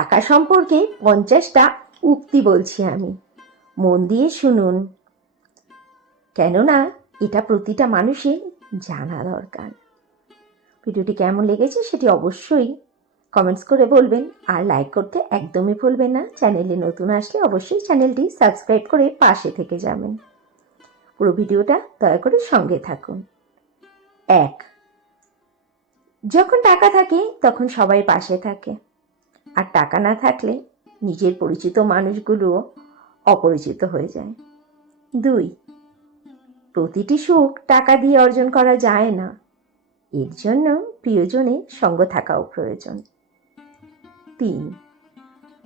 টাকা সম্পর্কে 50টা উক্তি বলছি আমি, মন দিয়ে শুনুন, কেননা এটা প্রতিটা মানুষের জানা দরকার। ভিডিওটি কেমন লেগেছে সেটি অবশ্যই কমেন্টস করে বলবেন, আর লাইক করতে একদমই ভুলবেন না। চ্যানেলে নতুন আসলে অবশ্যই চ্যানেলটি সাবস্ক্রাইব করে পাশে থেকে যাবেন। পুরো ভিডিওটা দয়া করে সঙ্গে থাকুন। 1, যখন টাকা থাকে তখন সবাই পাশে থাকে, আর টাকা না থাকলে নিজের পরিচিত মানুষগুলোও অপরিচিত হয়ে যায়। 2, প্রতিটি সুখ টাকা দিয়ে অর্জন করা যায় না, এর জন্য প্রিয়জনের সঙ্গ থাকাও প্রয়োজন। 3,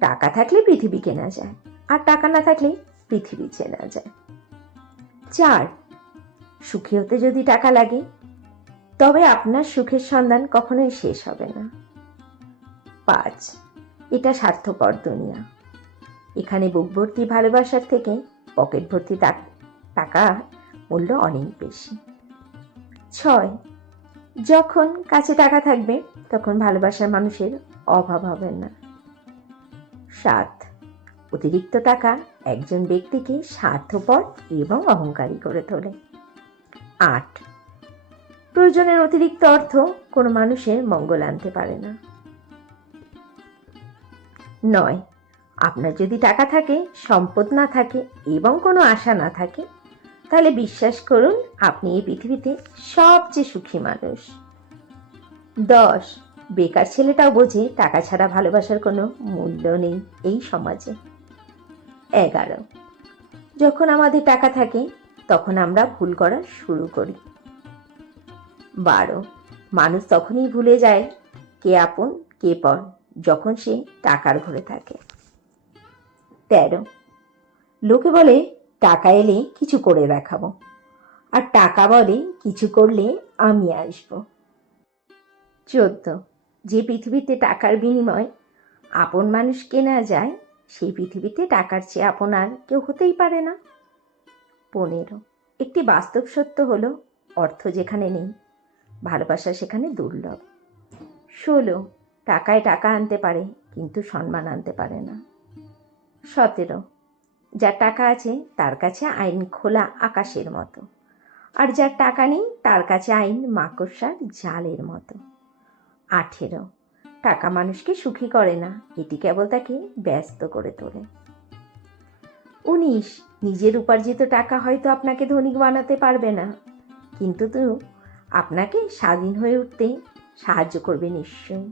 টাকা থাকলে পৃথিবী কেনা যায়, আর টাকা না থাকলে পৃথিবী চেনা যায়। 4, সুখী হতে যদি টাকা লাগে তবে আপনার সুখের সন্ধান কখনোই শেষ হবে না। 5, এটা স্বার্থপর দুনিয়া, এখানে বুক ভর্তি ভালোবাসার থেকে পকেট ভর্তি টাকার মূল্য অনেক বেশি। 6, যখন কাছে টাকা থাকবে তখন ভালোবাসার মানুষের অভাব হবে না। 7, অতিরিক্ত টাকা একজন ব্যক্তিকে স্বার্থপর এবং অহংকারী করে তোলে। 8, প্রয়োজনের অতিরিক্ত অর্থ কোনো মানুষের মঙ্গল আনতে পারে না। 9, আপনার যদি টাকা থাকে, সম্পদ না থাকে এবং কোনো আশা না থাকে, তাহলে বিশ্বাস করুন আপনি এই পৃথিবীতে সবচেয়ে সুখী মানুষ। 10, বেকার ছেলেটাও বোঝে টাকা ছাড়া ভালোবাসার কোনো মূল্য নেই এই সমাজে। 11, যখন আমাদের টাকা থাকে তখন আমরা ভুল করা শুরু করি। 12, মানুষ তখনই ভুলে যায় কে আপন কে পর, যখন সে টাকার ঘরে থাকে। 13, লোকে বলে টাকা এলে কিছু করে দেখাবো, আর টাকা বলে কিছু করলে আমি আসব। 14, যে পৃথিবীতে টাকার বিনিময় আপন মানুষ কেনা যায়, সেই পৃথিবীতে টাকার চেয়ে আপন আর কেউ হতেই পারে না। 15, একটি বাস্তব সত্য হলো অর্থ যেখানে নেই, ভালোবাসা সেখানে দুর্লভ। 16, টাকায় টাকা আনতে পারে কিন্তু সম্মান আনতে পারে না। 17, যার টাকা আছে তার কাছে আইন খোলা আকাশের মতো, আর যার টাকা নেই তার কাছে আইন মাকড়সার জালের মতো। 18, টাকা মানুষকে সুখী করে না, এটি কেবল তাকে ব্যস্ত করে তোলে। 19, নিজের উপার্জিত টাকা হয়তো আপনাকে ধনিক বানাতে পারবে না, কিন্তু আপনাকে স্বাধীন হয়ে উঠতে সাহায্য করবে নিশ্চয়ই।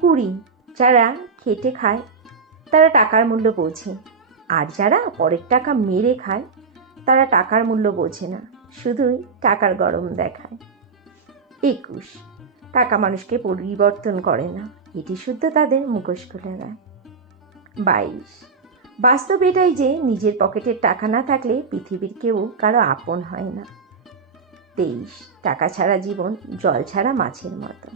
20, যারা খেটে খায় তারা টাকার মূল্য বোঝে, আর যারা পরের টাকা মেরে খায় তারা টাকার মূল্য বোঝে না, শুধুই টাকার গরম দেখায়। 21, টাকা মানুষকে পরিবর্তন করে না, এটি শুদ্ধ তাদের মুখোশ খুলে দেয়। 22, বাস্তব এটাই যে নিজের পকেটের টাকা না থাকলে পৃথিবীর কেউ কারো আপন হয় না। 23, টাকা ছাড়া জীবন জল ছাড়া মাছের মতো।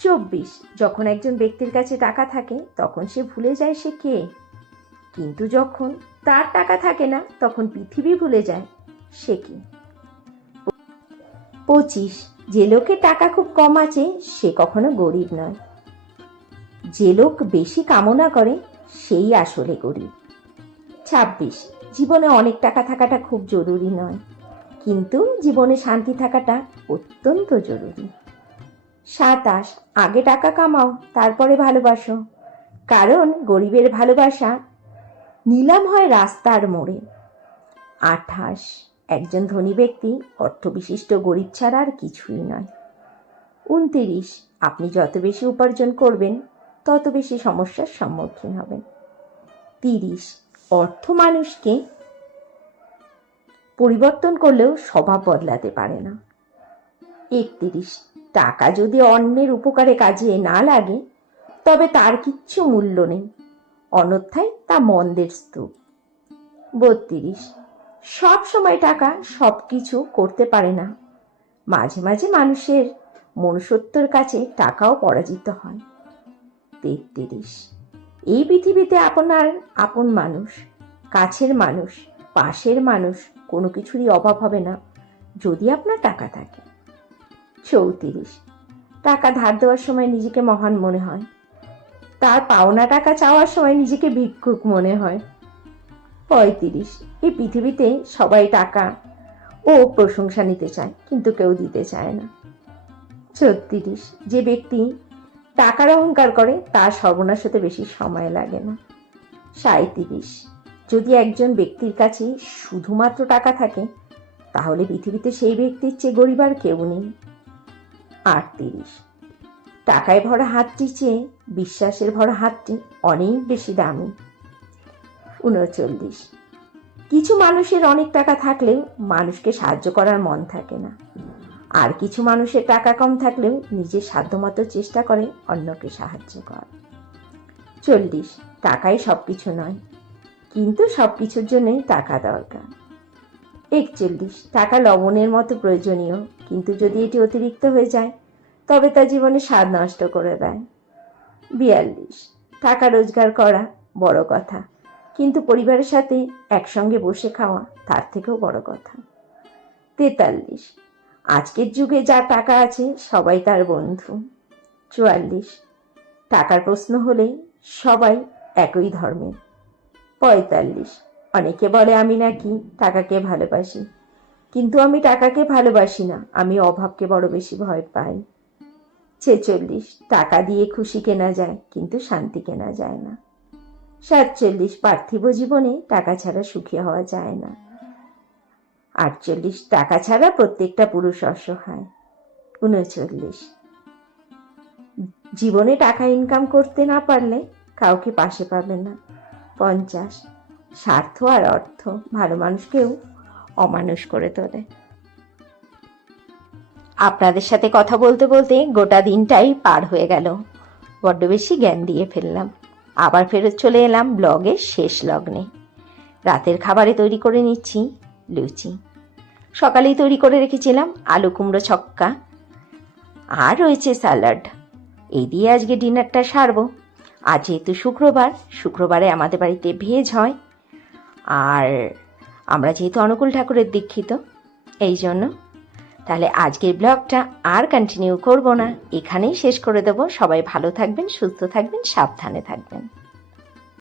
24, যখন একজন ব্যক্তির কাছে টাকা থাকে তখন সে ভুলে যায় সে কে, কিন্তু যখন তার টাকা থাকে না তখন পৃথিবী ভুলে যায় সে কি। 25, যে লোকের টাকা খুব কম আছে সে কখনো গরিব নয়, যে লোক বেশি কামনা করে সেই আসলে গরিব। 26, জীবনে অনেক টাকা থাকাটা খুব জরুরি নয়, কিন্তু জীবনে শান্তি থাকাটা অত্যন্ত জরুরি। 27, আগে টাকা কামাও তারপরে ভালোবাসো, কারণ গরিবের ভালোবাসা নিলাম হয় রাস্তার মোড়ে। 28, একজন ধনী ব্যক্তি অর্থবিশিষ্ট গরিব ছাড়া আর কিছুই নয়। 29, আপনি যত বেশি উপার্জন করবেন তত বেশি সমস্যার সম্মুখীন হবেন। 30, অর্থ মানুষকে পরিবর্তন করলেও স্বভাব বদলাতে পারে না। 31, টাকা যদি অন্যের উপকারে কাজে না লাগে তবে তার কিচ্ছু মূল্য নেই, অন্যথায় তা মন্দের স্তূপ। 32, সব সময় টাকা সব কিছু করতে পারে না, মাঝে মাঝে মানুষের মনুষ্যত্বের কাছে টাকাও পরাজিত হয়। 33, এই পৃথিবীতে আপনার আপন মানুষ, কাছের মানুষ, পাশের মানুষ কোনো কিছুরই অভাব হবে না যদি আপনার টাকা থাকে। 34, টাকা ধার দেওয়ার সময় নিজেকে মহান মনে হয়, তার পাওনা টাকা চাওয়ার সময় নিজেকে ভিক্ষুক মনে হয়। 35, এই পৃথিবীতে সবাই টাকা ও প্রশংসা নিতে চায়, কিন্তু কেউ দিতে চায় না। 36, যে ব্যক্তি টাকার অহংকার করে তার সর্বনাশ হতে বেশি সময় লাগে না। 37, যদি একজন ব্যক্তির কাছে শুধুমাত্র টাকা থাকে তাহলে পৃথিবীতে সেই ব্যক্তির চেয়ে গরিব আর কেউ নেই। 38, টাকায় ভরা হাতটি চেয়ে বিশ্বাসের ভরা হাতটি অনেক বেশি দামি। 39, কিছু মানুষের অনেক টাকা থাকলেও মানুষকে সাহায্য করার মন থাকে না, আর কিছু মানুষের টাকা কম থাকলেও নিজের সাধ্যমতো চেষ্টা করে অন্যকে সাহায্য করার। 40, টাকাই সবকিছু নয়, কিন্তু সবকিছুর জন্যই টাকা দরকার। 41, টাকা লবণের মতো প্রয়োজনীয়, কিন্তু যদি এটি অতিরিক্ত হয়ে যায় তবে তা জীবনে স্বাদ নষ্ট করে দেয়। 42, টাকা রোজগার করা বড় কথা, কিন্তু পরিবারের সাথে একসঙ্গে বসে খাওয়া তার থেকেও বড় কথা। 43, আজকের যুগে যার টাকা আছে সবাই তার বন্ধু। 44, টাকার প্রশ্ন হলে সবাই একই ধর্মের। 45, অনেকে বলে আমি নাকি টাকাকে ভালোবাসি, কিন্তু আমি টাকাকে ভালোবাসি না, আমি অভাবকে বড় বেশি ভয় পাই। 46, টাকা দিয়ে খুশি কেনা যায়, কিন্তু শান্তি কেনা যায় না। 47, পার্থিব জীবনে টাকা ছাড়া সুখী হওয়া যায় না। 48, টাকা ছাড়া প্রত্যেকটা পুরুষ অসহায়। 39, জীবনে টাকা ইনকাম করতে না পারলে কাউকে পাশে পাবে না। 50, স্বার্থ আর অর্থ ভালো মানুষকেও অমানুষ করে তোলে। আপনাদের সাথে কথা বলতে বলতে গোটা দিনটাই পার হয়ে গেল, বড্ড বেশি জ্ঞান দিয়ে ফেললাম। আবার ফেরত চলে এলাম ব্লগের শেষ লগ্নে। রাতের খাবারে তৈরি করে নিচ্ছি লুচি। সকালেই তৈরি করে রেখেছিলাম আলু কুমড়ো ছক্কা, আর রয়েছে স্যালাড। এই দিয়ে আজকে ডিনারটা সারবো। আজ যেহেতু শুক্রবারে আমাদের বাড়িতে ভেজ হয়, আর আমরা যেহেতু অনুকূল ঠাকুরের দীক্ষিত, এই জন্য তাহলে আজকের ব্লগটা আর কন্টিনিউ করব না, এখানেই শেষ করে দেব। সবাই ভালো থাকবেন, সুস্থ থাকবেন, সাবধানে থাকবেন।